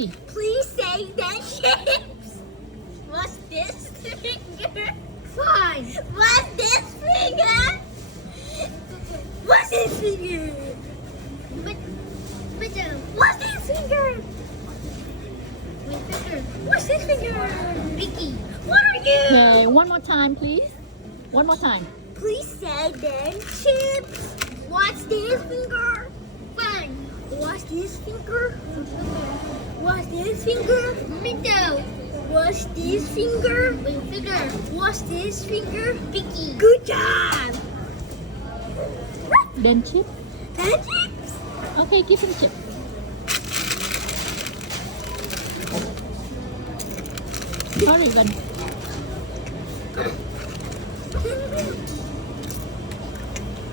Hurry. Please say that chips. What's this finger? Fine. What's this finger? What's this finger? What's this finger? What's this finger? Vicky. What are you? Okay, one more time, please. One more time. Please say that chips. What's this finger? Fine. What's this finger? What's this finger? Middle. What's this finger? Finger. What's this finger? Vicky. Good job. Then chip. That chips. Okay, give him chip. Hurry, Van.